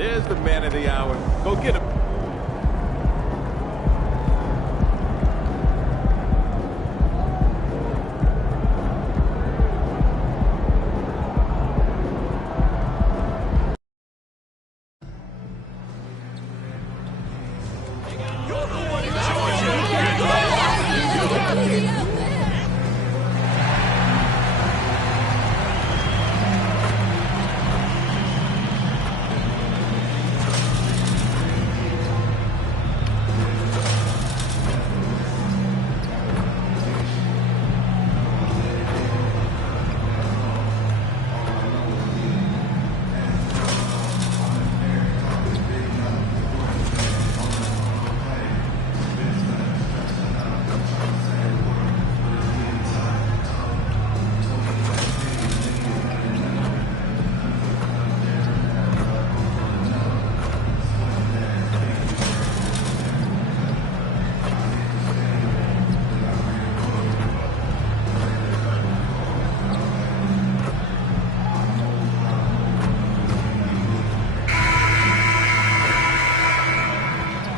There's the man of the hour. Go get him.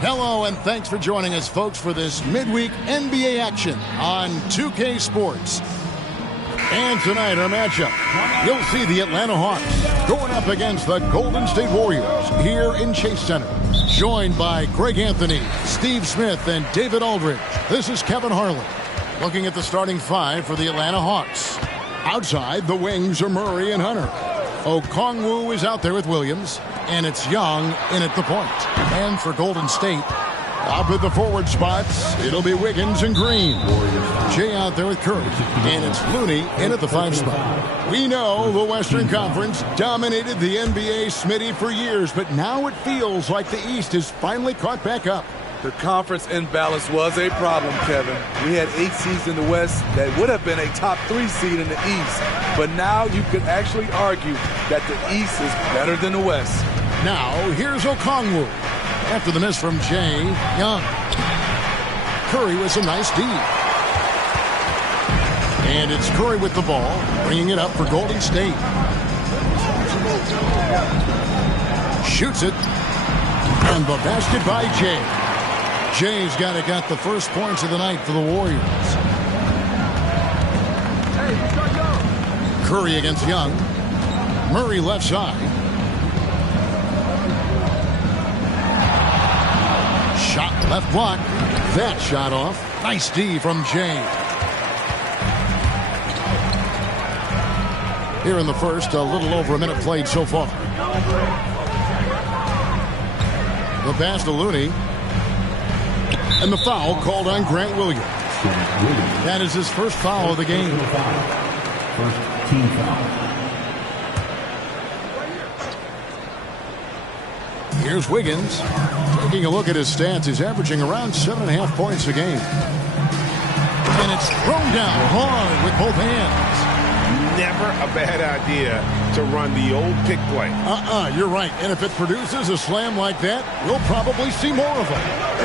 Hello, and thanks for joining us, folks, for this midweek NBA action on 2K Sports. And tonight, our matchup, you'll see the Atlanta Hawks going up against the Golden State Warriors here in Chase Center. Joined by Greg Anthony, Steve Smith, and David Aldridge. This is Kevin Harlan. Looking at the starting five for the Atlanta Hawks. Outside, the wings are Murray and Hunter. Okongwu is out there with Williams. And it's Young in at the point. And for Golden State, up at the forward spots, it'll be Wiggins and Green. Jay out there with Curry. And it's Looney in at the 5 spot. We know the Western Conference dominated the NBA, Smitty, for years, but now it feels like the East has finally caught back up. The conference imbalance was a problem, Kevin. We had 8 seeds in the West that would have been a top 3 seed in the East. But now you could actually argue that the East is better than the West. Now, here's Okongwu. After the miss from Jay, Young. Curry with a nice D. And it's Curry with the ball, bringing it up for Golden State. Shoots it. And the basket by Jay. Jay's got the first points of the night for the Warriors. Curry against Young. Murray left side. Shot left block. That shot off. Nice D from Jay. Here in the first, a little over a minute played so far. The pass to Looney. And the foul called on Grant Williams. That is his first foul of the game. First team foul. Here's Wiggins. Taking a look at his stats, he's averaging around 7.5 points a game. And it's thrown down hard with both hands. Never a bad idea to run the old pick play. You're right. And if it produces a slam like that, we'll probably see more of them.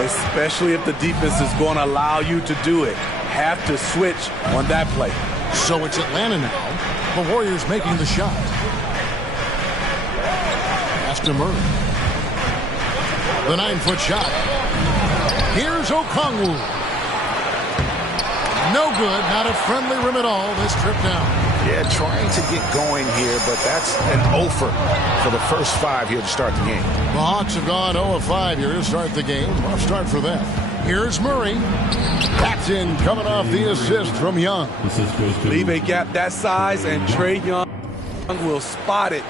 Especially if the defense is going to allow you to do it. Have to switch on that play. So it's Atlanta now. The Warriors making the shot. Pass to Murray. The 9-foot shot. Here's Okongwu. No good. Not a friendly rim at all this trip down. Yeah, trying to get going here, but that's an offer for the first 5 here to start the game. The Hawks have gone 0-5 here to start the game. Rough start for them. Here's Murray. That's in, coming off the assist from Young. Leave a gap that size, and Trae Young will spot it,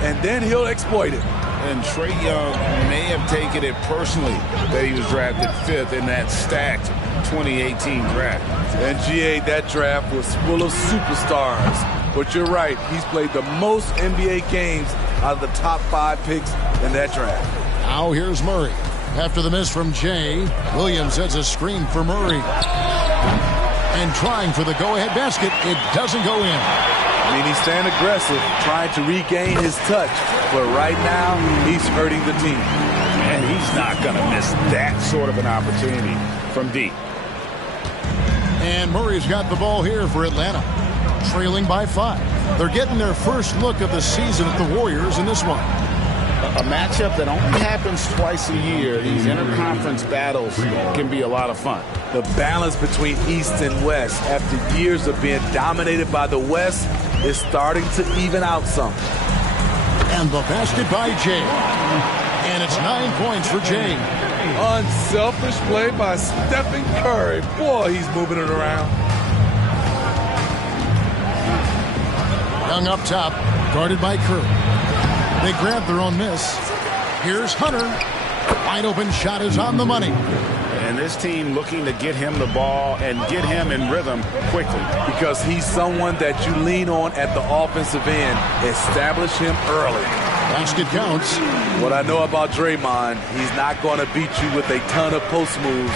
and then he'll exploit it. And Trae Young may have taken it personally that he was drafted 5th in that stacked 2018 draft. And GA, that draft was full of superstars. But you're right, he's played the most NBA games out of the top 5 picks in that draft. Now here's Murray. After the miss from Jay, Williams sets a screen for Murray. And trying for the go-ahead basket, it doesn't go in. I mean, he's staying aggressive, trying to regain his touch. But right now, he's hurting the team. And he's not going to miss that sort of an opportunity from deep. And Murray's got the ball here for Atlanta, trailing by 5. They're getting their first look of the season at the Warriors in this one. A matchup that only happens twice a year. These interconference battles can be a lot of fun. The balance between East and West after years of being dominated by the West is starting to even out some. And the basket by Jay. And it's 9 points for Jay. Unselfish play by Stephen Curry. Boy, he's moving it around. Young up top, guarded by Curry. They grab their own miss. Here's Hunter. Wide open shot is on the money. And this team looking to get him the ball and get him in rhythm quickly. Because he's someone that you lean on at the offensive end. Establish him early. Basket counts. What I know about Draymond, he's not going to beat you with a ton of post moves.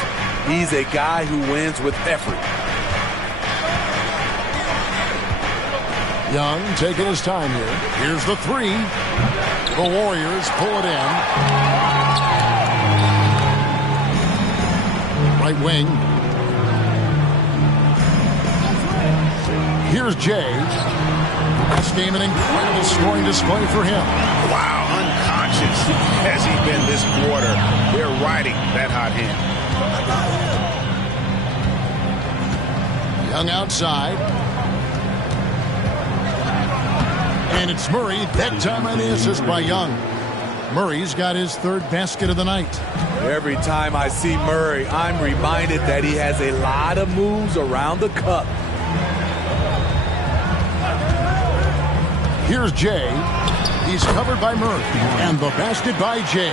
He's a guy who wins with effort. Young taking his time here. Here's the three. The Warriors pull it in. Right wing. Here's Jay. This game an incredible scoring display for him. Wow, unconscious has he been this quarter. They're riding that hot hand. Young outside. And it's Murray. That time on the assist by Young. Murray's got his third basket of the night. Every time I see Murray, I'm reminded that he has a lot of moves around the cup. Here's Jay. He's covered by Murray. And the basket by Jay.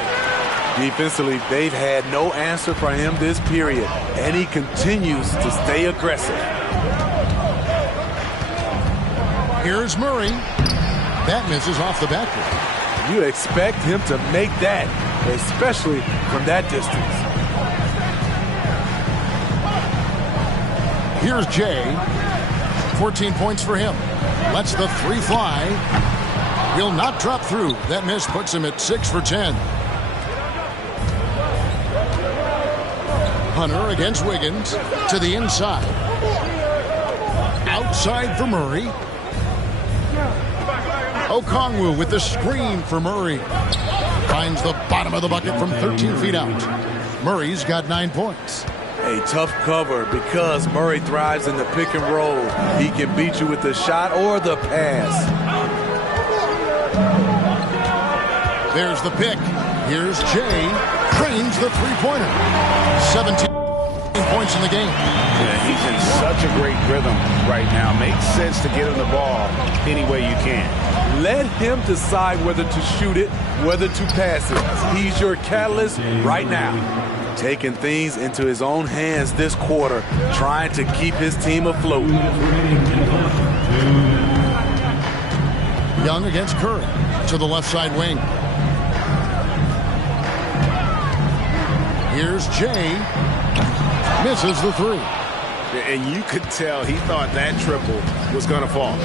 Defensively, they've had no answer for him this period. And he continues to stay aggressive. Here's Murray. That misses off the backboard. You expect him to make that, especially from that distance. Here's Jay. 14 points for him. Lets the three fly. Will not drop through. That miss puts him at 6 for 10. Hunter against Wiggins. To the inside. Outside for Murray. Okongwu with the screen for Murray. Finds the bottom of the bucket from 13 feet out. Murray's got 9 points. A tough cover because Murray thrives in the pick and roll. He can beat you with the shot or the pass. There's the pick. Here's Jay. Drains the three-pointer. 17 points in the game. Yeah, he's in such a great rhythm right now. Makes sense to get him the ball any way you can. Let him decide whether to shoot it, whether to pass it. He's your catalyst right now. Taking things into his own hands this quarter, trying to keep his team afloat. Young against Curry to the left side wing. Here's Jay. Misses the three. And you could tell he thought that triple was going to fall.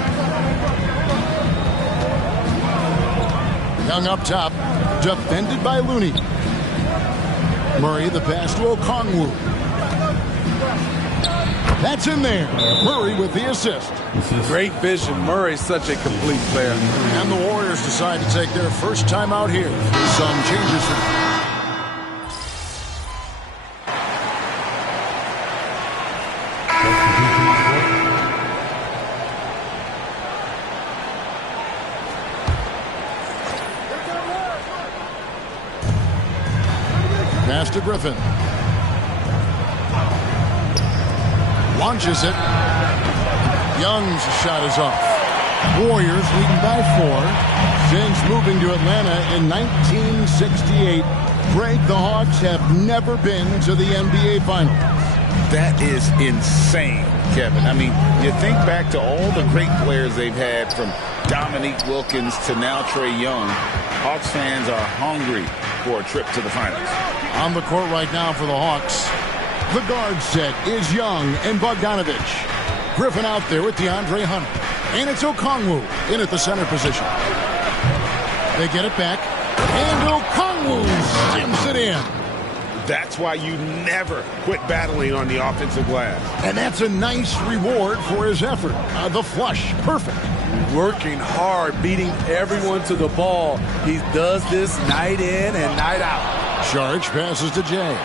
Young up top, defended by Looney. Murray the pass to Okongwu. That's in there. Murray with the assist. Great vision. Murray's such a complete player. And the Warriors decide to take their first time out here. Some changes. Pass to Griffin. Launches it. Young's shot is off. Warriors leading by 4. Since moving to Atlanta in 1968, Greg, the Hawks have never been to the NBA Finals. That is insane, Kevin. I mean, you think back to all the great players they've had, from Dominique Wilkins to now Trae Young. Hawks fans are hungry for a trip to the finals. On the court right now for the Hawks, the guard set is Young and Bogdanovich. Griffin out there with DeAndre Hunter. And it's Okongwu in at the center position. They get it back. And Okongwu slams it in. That's why you never quit battling on the offensive glass. And that's a nice reward for his effort. The flush, perfect. working hard, beating everyone to the ball. He does this night in and night out. Charge passes to Jay.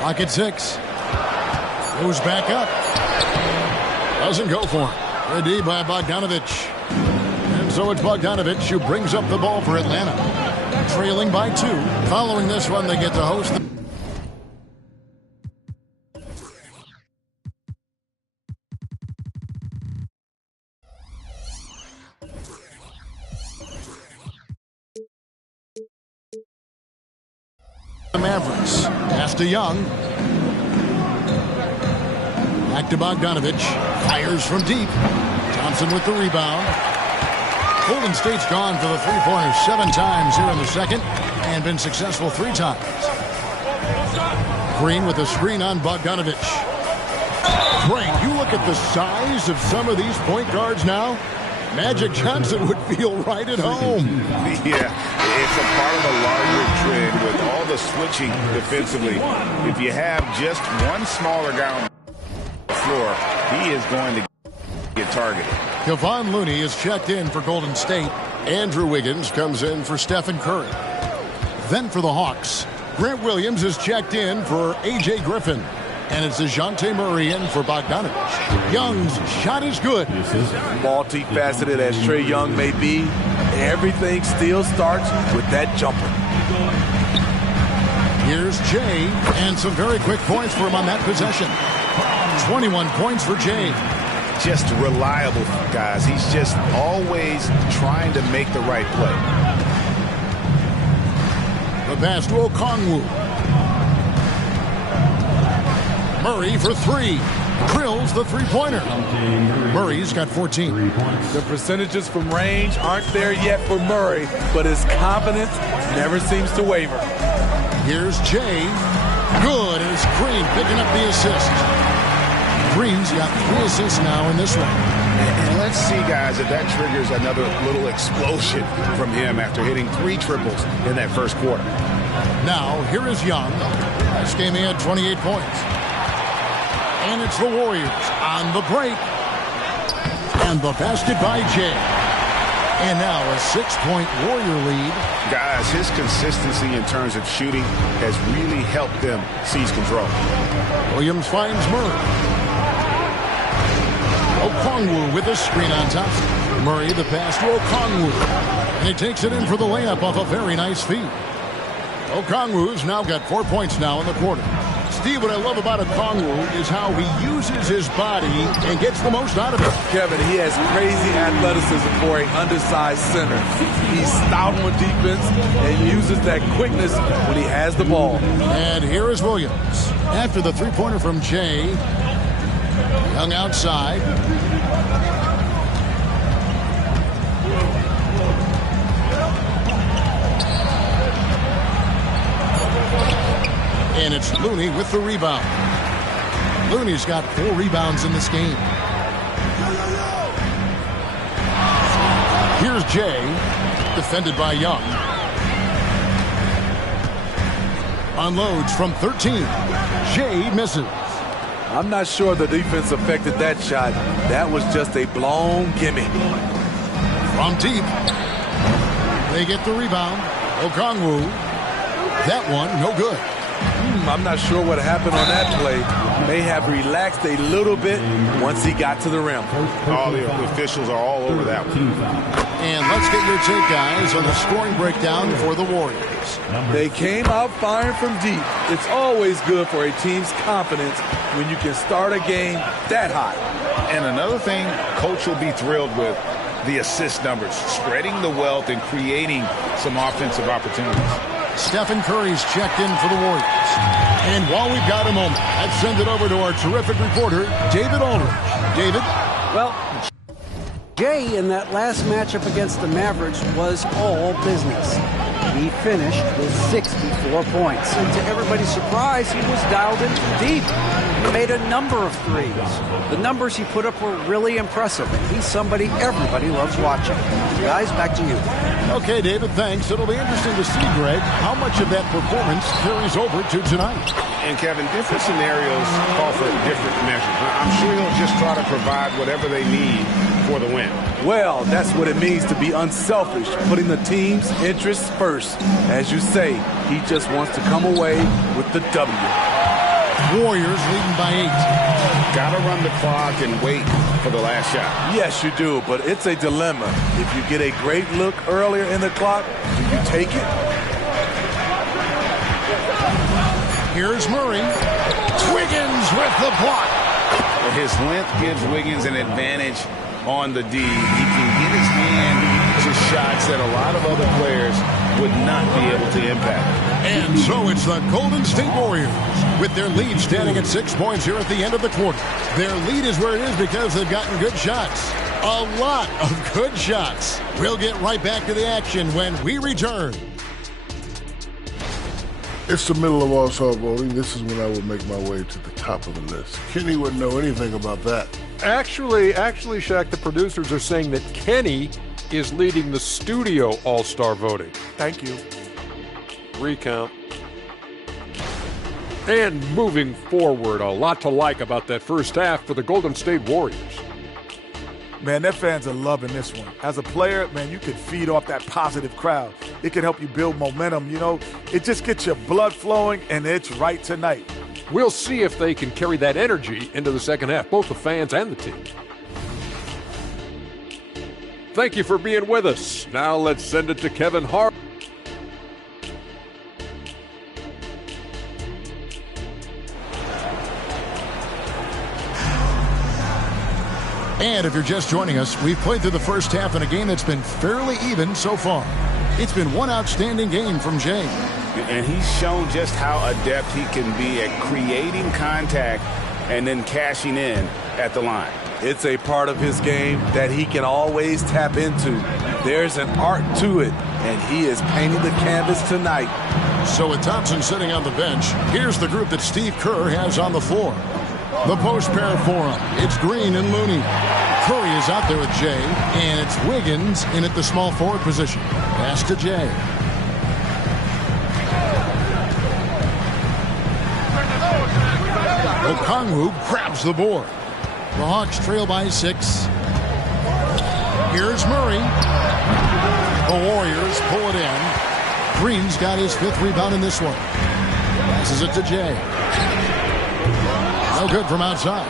Clock at 6. Goes back up. Doesn't go for him. Good D by Bogdanovich. And so it's Bogdanovich who brings up the ball for Atlanta. Trailing by 2. Following this one, they get to host the Mavericks. Pass to Young. Back to Bogdanovich. Fires from deep. Thompson with the rebound. Golden State's gone for the three-pointers 7 times here in the second and been successful 3 times. Green with a screen on Bogdanovich. Frank, you look at the size of some of these point guards now. Magic Johnson would feel right at home. Yeah, it's a part of a larger trend with all the switching defensively. If you have just one smaller guy on the floor, he is going to get targeted. Kevon Looney is checked in for Golden State. Andrew Wiggins comes in for Stephen Curry. Then for the Hawks, Grant Williams is checked in for A.J. Griffin. And it's DeJounte Murray in for Bogdanovich. Young's shot is good. Multifaceted as Trae Young may be, everything still starts with that jumper. Here's Jay, and some very quick points for him on that possession. 21 points for Jay. Just reliable, guys. He's just always trying to make the right play. The pass to Okongwu. Murray for 3. Drills the three-pointer. Murray's got 14. The percentages from range aren't there yet for Murray, but his confidence never seems to waver. Here's Jay. Good, and it's Green picking up the assist. Green's got 3 assists now in this one. And let's see, guys, if that triggers another little explosion from him after hitting 3 triples in that first quarter. Now, here is Young. This game he had 28 points. And it's the Warriors on the break. And the basket by Jay. And now a 6-point Warrior lead. Guys, his consistency in terms of shooting has really helped them seize control. Williams finds Murray. Okongwu with a screen on top. Murray the pass to Okongwu. And he takes it in for the layup off a very nice feed. Okongwu's now got 4 points now in the quarter. Steve, what I love about Okongwu is how he uses his body and gets the most out of it. Kevin, he has crazy athleticism for an undersized center. He's stout on defense and uses that quickness when he has the ball. And here is Williams. After the three-pointer from Jay. Young outside. And it's Looney with the rebound. Looney's got 4 rebounds in this game. Here's Jay, defended by Young. Unloads from 13. Jay misses. I'm not sure the defense affected that shot. That was just a blown gimme. From deep. They get the rebound. Okongwu. That one, no good. I'm not sure what happened on that play. May have relaxed a little bit once he got to the rim. All the officials are all over that one. And let's get your take, guys, on the scoring breakdown for the Warriors. They came out firing from deep. It's always good for a team's confidence when you can start a game that hot. And another thing Coach will be thrilled with, the assist numbers, spreading the wealth and creating some offensive opportunities. Stephen Curry's checked in for the Warriors. And while we've got a moment, let's send it over to our terrific reporter, David Aldridge. David? Well, Jay in that last matchup against the Mavericks was all business. He finished with 64 points. And to everybody's surprise, he was dialed in from deep. He made a number of threes. The numbers he put up were really impressive, and he's somebody everybody loves watching. Guys, back to you. Okay, David, thanks. It'll be interesting to see, Greg, how much of that performance carries over to tonight. And, Kevin, different scenarios call for different measures. I'm sure he'll just try to provide whatever they need for the win. Well, that's what it means to be unselfish, putting the team's interests first. As you say, he just wants to come away with the W. Warriors leading by 8. Got to run the clock and wait for the last shot. Yes, you do, but it's a dilemma. If you get a great look earlier in the clock, do you take it? Here's Murray. Wiggins with the block. His length gives Wiggins an advantage on the D. He can get his hand to shots that a lot of other players would not be able to impact. And so it's the Golden State Warriors with their lead standing at 6 points here at the end of the quarter. Their lead is where it is because they've gotten good shots. A lot of good shots. We'll get right back to the action when we return. It's the middle of All-Star voting. This is when I would make my way to the top of the list. Kenny wouldn't know anything about that. Actually, Shaq, the producers are saying that Kenny is leading the studio All-Star voting. Thank you. Recount. And moving forward, a lot to like about that first half for the Golden State Warriors. Man, their fans are loving this one. As a player, man, you can feed off that positive crowd. It can help you build momentum, you know. It just gets your blood flowing, and it's right tonight. We'll see if they can carry that energy into the second half, both the fans and the team. Thank you for being with us. Now let's send it to Kevin Hart. And if you're just joining us, we've played through the first half in a game that's been fairly even so far. It's been one outstanding game from Jay. And he's shown just how adept he can be at creating contact and then cashing in at the line. It's a part of his game that he can always tap into. There's an art to it, and he is painting the canvas tonight. So with Thompson sitting on the bench, here's the group that Steve Kerr has on the floor. The post pair for him. It's Green and Looney. Curry is out there with Jay, and it's Wiggins in at the small forward position. Pass to Jay. Okongwu grabs the board. The Hawks trail by 6. Here's Murray. The Warriors pull it in. Green's got his 5th rebound in this one. Passes it to Jay. No good from outside.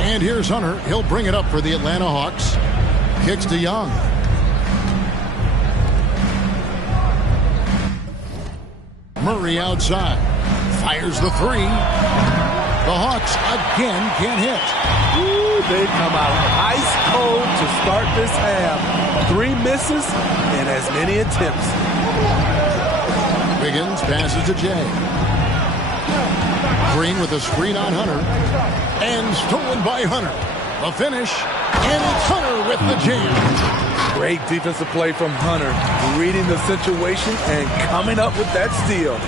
And here's Hunter. He'll bring it up for the Atlanta Hawks. Kicks to Young. Murray outside. Fires the 3. The Hawks again can't hit. Ooh, they come out ice cold to start this half. 3 misses and as many attempts. Wiggins passes to Jay. Green with a screen on Hunter. And stolen by Hunter. The finish. And it's Hunter with the jam. Great defensive play from Hunter. Reading the situation and coming up with that steal.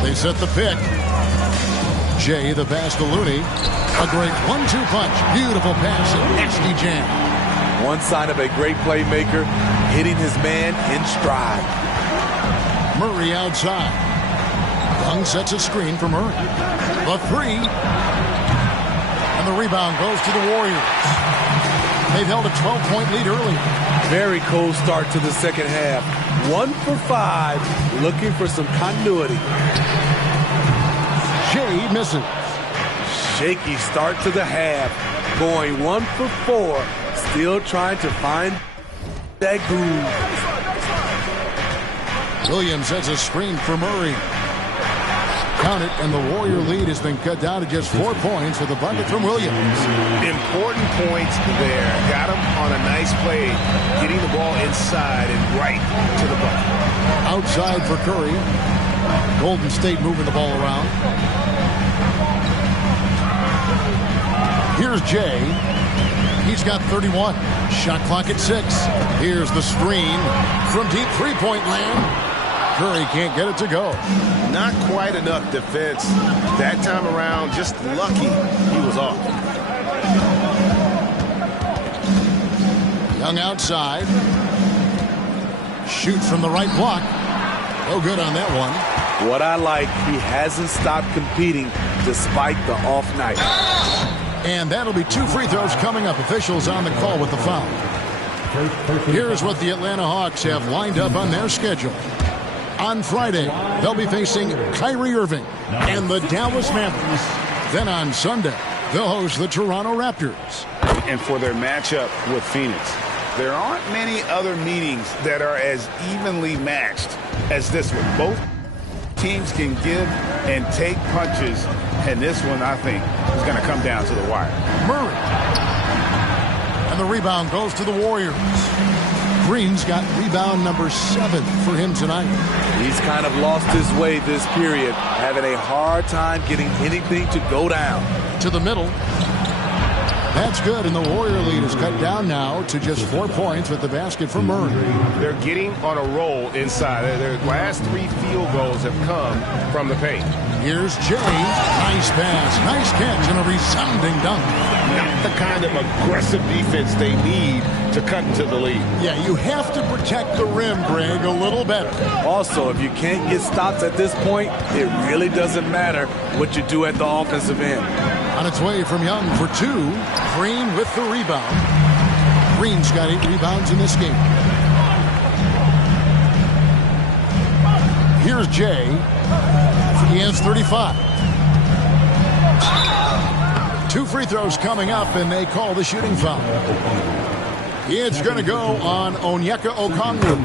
They set the pick. Jay, the pass to Looney. A great 1-2 punch. Beautiful pass and nasty jam. One sign of a great playmaker, hitting his man in stride. Murray outside. Young sets a screen for Murray. The 3. And the rebound goes to the Warriors. They've held a 12-point lead early. Very cold start to the second half. 1 for 5, looking for some continuity. Jay misses. Shaky start to the half. Going 1 for 4. Still trying to find that groove. Williams sets a screen for Murray. Count it, and the Warrior lead has been cut down to just 4 points with a bucket from Williams. Important points there. Got him on a nice play, getting the ball inside and right to the bucket. Outside for Curry. Golden State moving the ball around. Here's Jay. He He's got 31. Shot clock at 6. Here's the screen from deep three-point land. Curry can't get it to go. Not quite enough defense that time around. Just lucky he was off. Young outside. Shoots from the right block. No good on that one. What I like, he hasn't stopped competing despite the off night. And that'll be 2 free throws coming up. Officials on the call with the foul. Here's what the Atlanta Hawks have lined up on their schedule. On Friday, they'll be facing Kyrie Irving and the Dallas Mavericks. Then on Sunday, they'll host the Toronto Raptors. And for their matchup with Phoenix, there aren't many other meetings that are as evenly matched as this one. Both teams can give and take punches, and this one, I think, is going to come down to the wire. Murray. And the rebound goes to the Warriors. Green's got rebound number 7 for him tonight. He's kind of lost his way this period, having a hard time getting anything to go down. To the middle. That's good, and the Warrior lead is cut down now to just 4 points with the basket from Murray. They're getting on a roll inside. Their last 3 field goals have come from the paint. Here's Jay. Nice pass, nice catch, and a resounding dunk. Not the kind of aggressive defense they need to cut into the lead. Yeah, you have to protect the rim, Greg, a little better. Also, if you can't get stops at this point, it really doesn't matter what you do at the offensive end. On its way from Young for 2. Green with the rebound. Green's got 8 rebounds in this game. Here's Jay. He has 35. 2 free throws coming up, and they call the shooting foul. It's going to go on Onyeka Okongwu.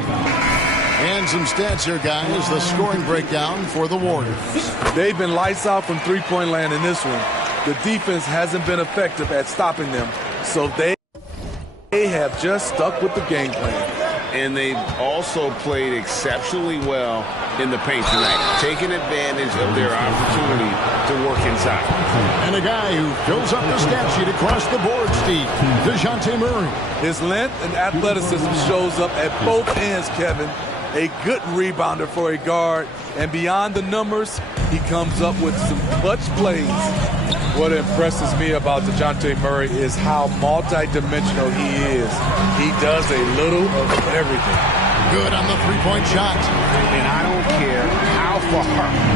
And some stats here, guys. The scoring breakdown for the Warriors. They've been lights out from three-point land in this one. The defense hasn't been effective at stopping them, so they have just stuck with the game plan. And they've also played exceptionally well in the paint tonight, taking advantage of their opportunity to work inside. And a guy who fills up the stat sheet across the board, Steve, DeJounte Murray. His length and athleticism shows up at both ends, Kevin. A good rebounder for a guard, and beyond the numbers, he comes up with some clutch plays. What impresses me about DeJounte Murray is how multi-dimensional he is. He does a little of everything. Good on the three-point shot. And I don't care how far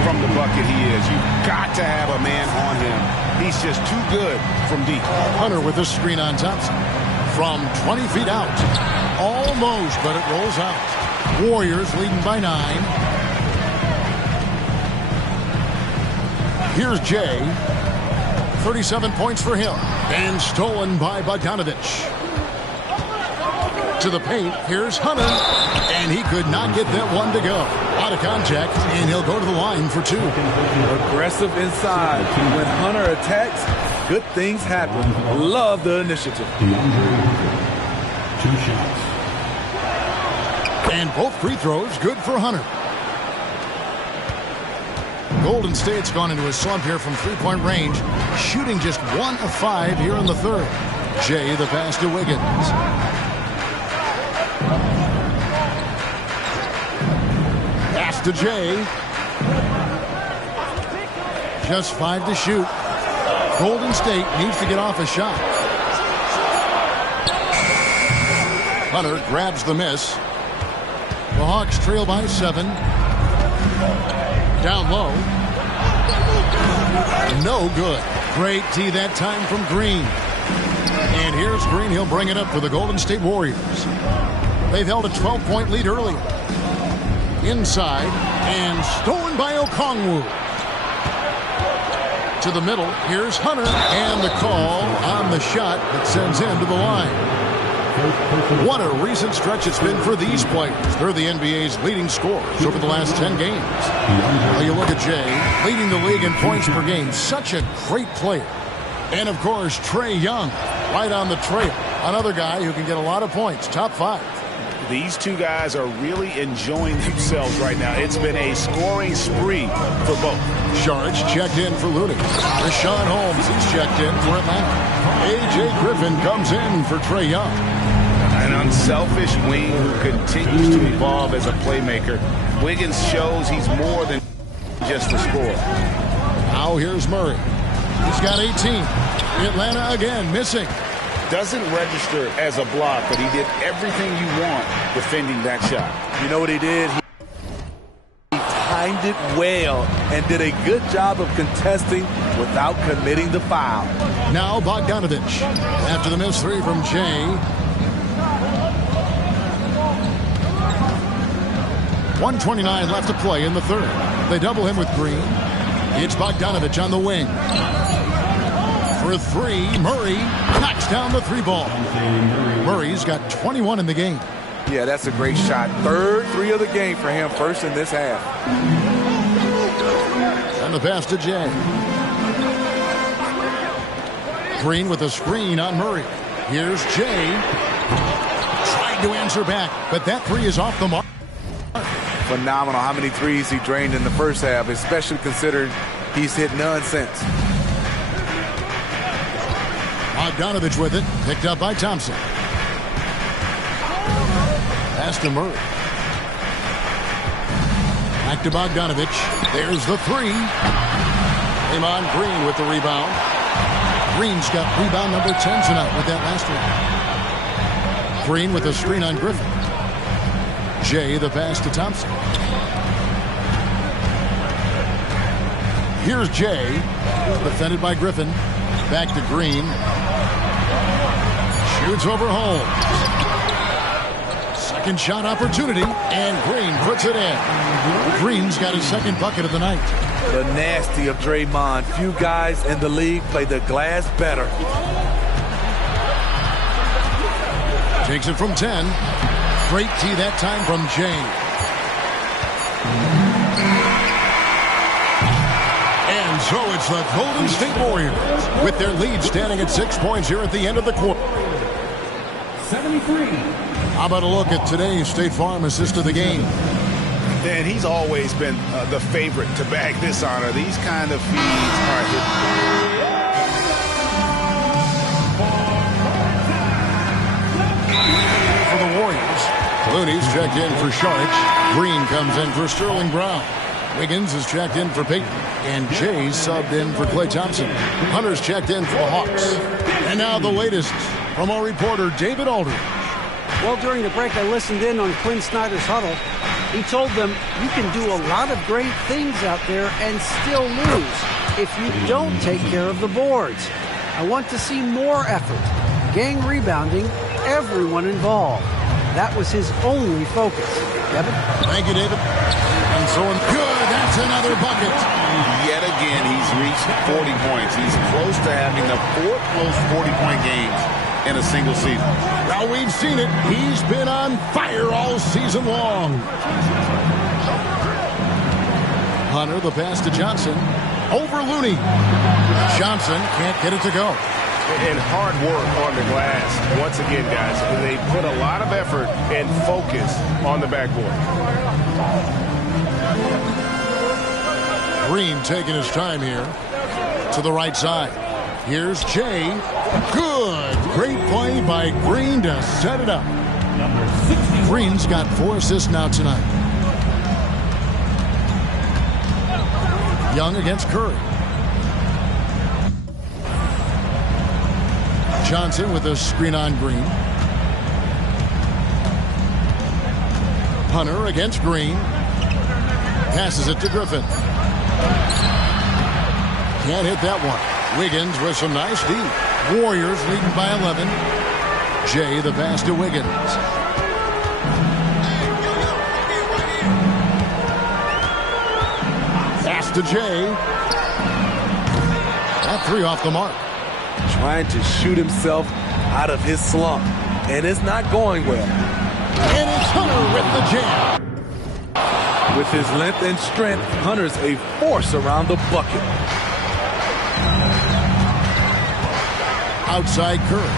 from the bucket he is. You've got to have a man on him. He's just too good from deep. Hunter with a screen on Thompson. From 20 feet out. Almost, but it rolls out. Warriors leading by 9. Here's Jay. 37 points for him. And stolen by Bogdanovich. To the paint. Here's Hunter. And he could not get that one to go. Out of contact. And he'll go to the line for 2. Aggressive inside. When Hunter attacks, good things happen. Love the initiative. 2 shots. And both free throws good for Hunter. Golden State's gone into a slump here from three-point range, shooting just 1 of 5 here in the third. Jay the pass to Wiggins. Pass to Jay. Just 5 to shoot. Golden State needs to get off a shot. Hunter grabs the miss. The Hawks trail by 7. Down low. No good. Great tee that time from Green. And here's Green. He'll bring it up for the Golden State Warriors. They've held a 12-point lead earlier. Inside. And stolen by Okongwu. To the middle. Here's Hunter. And the call on the shot that sends him to the line. What a recent stretch it's been for these players. They're the NBA's leading scorers over the last 10 games. Well, you look at Jay, leading the league in points per game. Such a great player. And, of course, Trae Young, right on the trail. Another guy who can get a lot of points. Top 5. These two guys are really enjoying themselves right now. It's been a scoring spree for both. Sharge checked in for Looney. Rashawn Holmes, he's checked in for Atlanta. A.J. Griffin comes in for Trae Young. An unselfish wing who continues to evolve as a playmaker. Wiggins shows he's more than just a scorer. Now here's Murray. He's got 18. Atlanta again missing. Doesn't register as a block, but he did everything you want defending that shot. You know what he did? He timed it well and did a good job of contesting without committing the foul. Now Bogdanovich. After the missed three from Jay. 1:29 left to play in the third. They double him with Green. It's Bogdanovich on the wing. For three, Murray knocks down the three ball. Murray's got 21 in the game. Yeah, that's a great shot. Third three of the game for him, first in this half. And the pass to Jay. Green with a screen on Murray. Here's Jay. Tried to answer back, but that three is off the mark. Phenomenal how many threes he drained in the first half, especially considering he's hit none since. Bogdanovich with it, picked up by Thompson. Pass to Murray. Back to Bogdanovich. There's the three. Draymond Green with the rebound. Green's got rebound number 10 tonight with that last one. Green with a screen on Griffin. Jay the pass to Thompson. Here's Jay, defended by Griffin. Back to Green. Shoots over Holmes. Second shot opportunity, and Green puts it in. Green's got his second bucket of the night. The nasty of Draymond. Few guys in the league play the glass better. Takes it from 10. Great tee that time from Jay. And so it's the Golden State Warriors with their lead standing at 6 points here at the end of the quarter. 73. How about a look at today's State Farm assist of the game? And he's always been the favorite to bag this honor. These kind of feeds are hit. For the Warriors, Looney's checked in for Sharich. Green comes in for Sterling Brown. Wiggins is checked in for Peyton. And Jay's subbed in for Klay Thompson. Hunter's checked in for the Hawks. And now the latest from our reporter, David Aldridge. Well, during the break, I listened in on Quinn Snyder's huddle. He told them you can do a lot of great things out there and still lose if you don't take care of the boards. I want to see more effort, gang rebounding, everyone involved. That was his only focus. Kevin? Thank you, David. And so good. That's another bucket. Yet again, he's reached 40 points. He's close to having the fourth most 40-point games in a single season. Now we've seen it. He's been on fire all season long. Hunter, the pass to Johnson. Over Looney. Johnson can't get it to go. And hard work on the glass. Once again, guys, they put a lot of effort and focus on the backboard. Green taking his time here to the right side. Here's Jay. Good. Great play by Green to set it up. Green's got 4 assists now tonight. Young against Curry. Johnson with a screen on Green. Hunter against Green. Passes it to Griffin. Can't hit that one. Wiggins with some nice D. Warriors leading by 11. Jay the pass to Wiggins. Pass to Jay. That three off the mark. Trying to shoot himself out of his slump, and it's not going well. And it's Hunter with the jam. With his length and strength, Hunter's a force around the bucket. Outside Curry.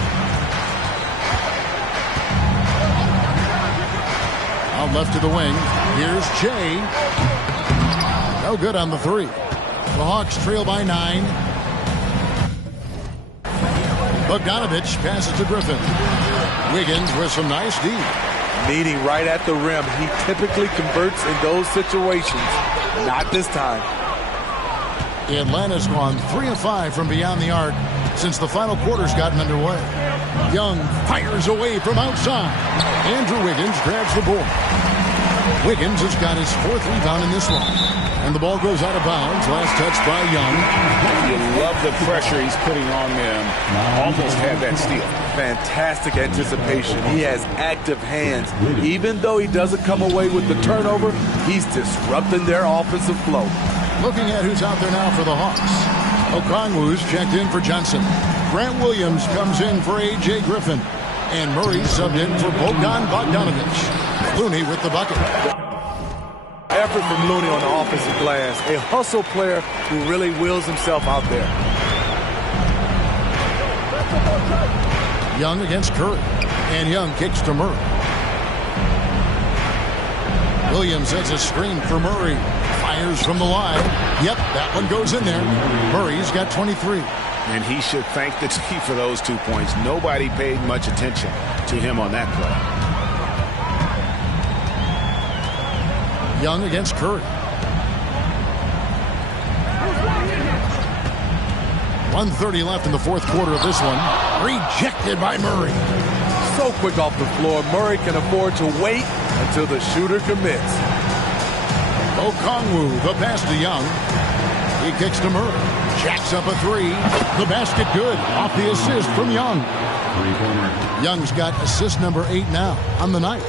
Out left to the wing. Here's Jay. No good on the three. The Hawks trail by 9. Bogdanovich passes to Griffin. Wiggins with some nice D. Meeting right at the rim. He typically converts in those situations. Not this time. Atlanta's gone 3 of 5 from beyond the arc since the final quarter's gotten underway. Young fires away from outside. Andrew Wiggins grabs the board. Wiggins has got his 4th rebound in this one. And the ball goes out of bounds. Last touch by Young. You love the pressure he's putting on them. Almost had that steal. Fantastic anticipation. He has active hands. Even though he doesn't come away with the turnover, he's disrupting their offensive flow. Looking at who's out there now for the Hawks. Okongwu's checked in for Johnson. Grant Williams comes in for A.J. Griffin. And Murray subbed in for Bogdanovich. Looney with the bucket. Effort from Looney on the offensive glass. A hustle player who really wills himself out there. Young against Curry. And Young kicks to Murray. Williams sets a screen for Murray. Fires from the line. Yep, that one goes in there. Murray's got 23. And he should thank the team for those 2 points. Nobody paid much attention to him on that play. Young against Curry. 1:30 left in the 4th quarter of this one. Rejected by Murray. So quick off the floor, Murray can afford to wait until the shooter commits. Okongwu, the pass to Young. He kicks to Murray. Jacks up a 3. The basket good. Off the assist from Young. Young's got assist number 8 now on the night.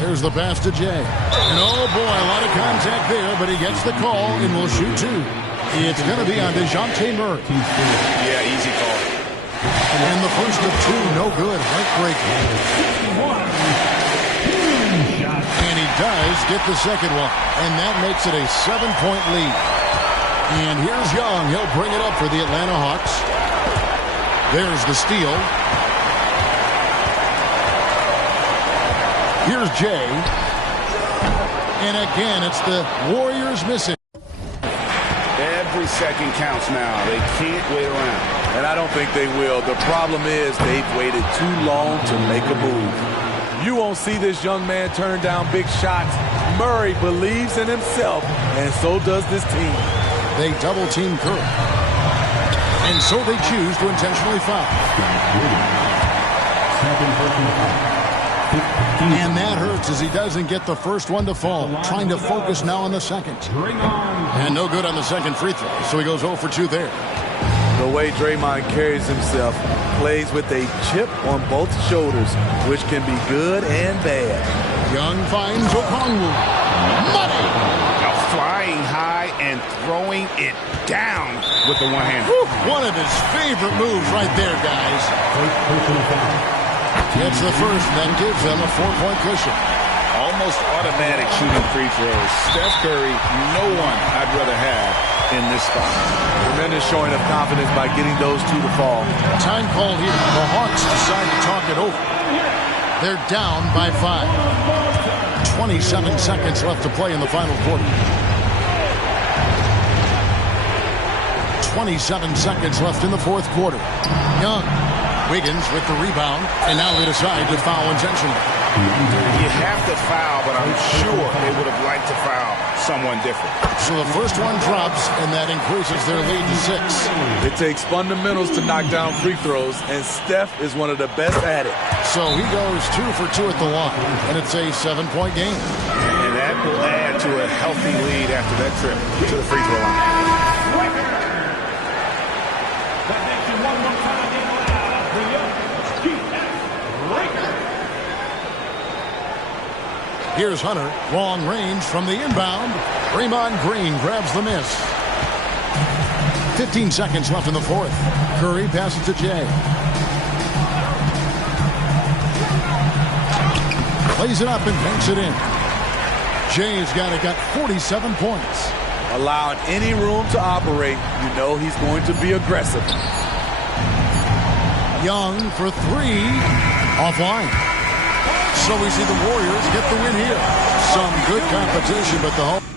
There's the pass to Jay. And oh boy, a lot of contact there, but he gets the call and will shoot 2. It's going to be on DeJounte Murray. Yeah, easy call. And the first of 2, no good. Heartbreaking. And he does get the second one. And that makes it a 7-point lead. And here's Young. He'll bring it up for the Atlanta Hawks. There's the steal. Here's Jay. And again, it's the Warriors missing. Every second counts now. They can't wait around. And I don't think they will. The problem is they've waited too long to make a move. You won't see this young man turn down big shots. Murray believes in himself, and so does this team. They double-team Curry. And so they choose to intentionally foul. And that hurts as he doesn't get the first one to fall. Trying to focus now on the second. And no good on the second free throw. So he goes 0 for 2 there. The way Draymond carries himself, plays with a chip on both shoulders, which can be good and bad. Young finds Okongwu. Money! Now flying high and throwing it down with the one hand. One of his favorite moves right there, guys. Gets the first, and that gives them a 4-point cushion. Almost automatic shooting free throws. Steph Curry, no one I'd rather have in this spot. Tremendous showing of confidence by getting those 2 to fall. Time called here. The Hawks decide to talk it over. They're down by 5. 27 seconds left to play in the final quarter. 27 seconds left in the 4th quarter. Young. Wiggins with the rebound, and now they decide to foul intentionally. You have to foul, but I'm sure they would have liked to foul someone different. So the first one drops, and that increases their lead to 6. It takes fundamentals to knock down free throws, and Steph is one of the best at it. So he goes 2 for 2 at the line, and it's a 7-point game. And that will add to a healthy lead after that trip to the free throw line. Here's Hunter, long range from the inbound. Draymond Green grabs the miss. 15 seconds left in the 4th. Curry passes to Jay. Plays it up and banks it in. Jay's got 47 points. Allowing any room to operate, you know he's going to be aggressive. Young for 3. Offline. So we see the Warriors get the win here. Some good competition, but the home.